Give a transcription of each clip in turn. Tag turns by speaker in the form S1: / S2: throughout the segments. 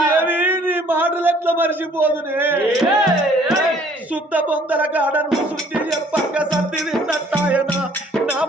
S1: దేవి నీ మాటలు ఎట్లా మర్చిపోదునే? శుద్ధ పొందల కాడను శుద్ధి చెప్పక
S2: సత్తి తిన్నట్టాయన
S1: నామ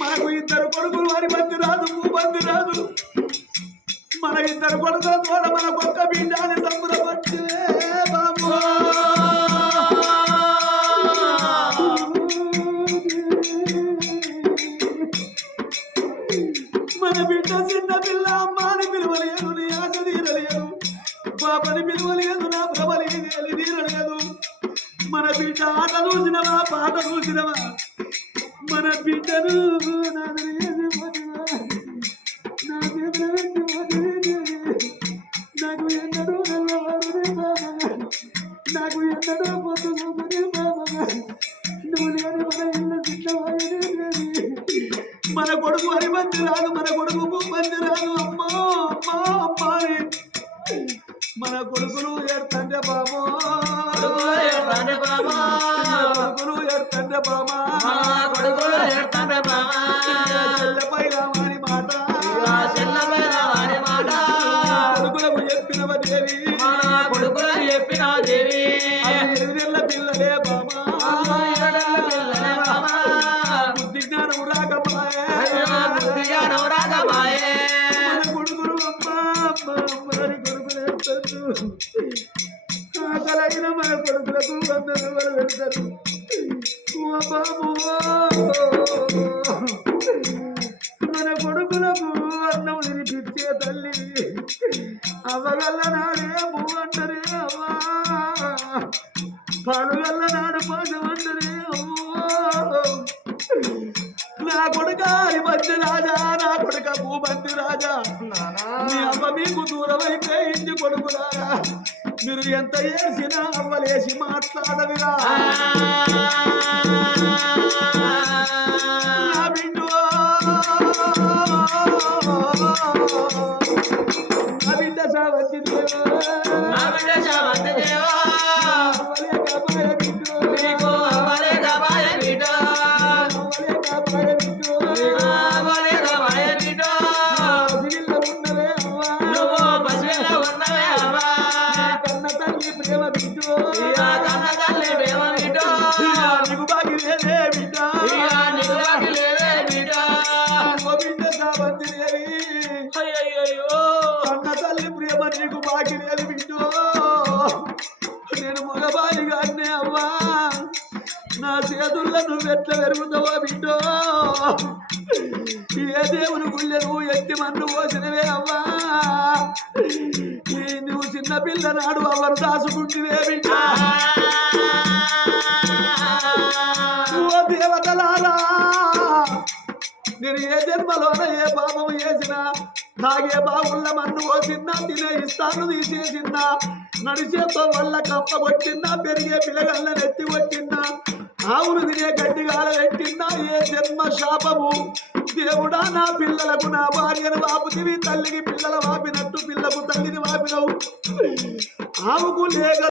S1: మనకు ఇద్దరు కొడుకులు వారి బంది రాదు భూబంది రాదు. మన ఇద్దరు కొడుకుల ద్వారా కొత్త బిడ్డ ఆట చూసినవా పాట చూసినవా మన బిడ్డను నా నాకు ఎన్నడో నాకు ఎన్నడో పోతుంది బాబా. నువ్వు లేని మన ఇల్లు చిన్నవాయి మన కొడుకు రాదు మన కొడుకు భూమంది రాదు అమ్మా అమ్మా అమ్మా మన కొడుకులు ఏడ్తంటే బాబో. పాలుగల్లనాడే పువ్వంటరే అవ్వా పాలుగల్లనాడు పాశమంటరే అవ్వో నా కొడుక హరిమంతి రాజా నా కొడుక భూమంతి రాజా మీ అమ్మ మీకు దూరమైతే ఇంటి కొడుకులారా మీరు ఎంత వేసినా అవ్వలేసి మాట్లాడవిరా బిడ్డో
S2: చావంతి దేవా ఆవిడ
S1: ఎట్లా పెరుగుతావో బిడ్డో? ఏ దేవుని గుళ్ళె ఎత్తి మన్ను పోసినవే అవ్వా? నువ్వు చిన్న పిల్ల నాడు అవరు దాసుకుంటువే బిడ్డ? ఓ దేవతలారా నేను ఏ జన్మలోన ఏ పాపం చేసినా తాగే బావుల మన్ను పోసిన్నా తినే ఇస్తాను తీసేసిన్నా నడిచేతో వల్ల కప్ప కొట్టిందా పెరిగే పిల్లగళ్ళ నెత్తి కొట్టిందా ఆవును తినే గడ్డి పెట్టిన్నా ఏ జన్మ శాపము? దేవుడా నా పిల్లలకు నా భార్యను వాపుతివి తల్లికి పిల్లల వాపినట్టు పిల్లకు తల్లిని వాపినవు. ఆవుకు లేక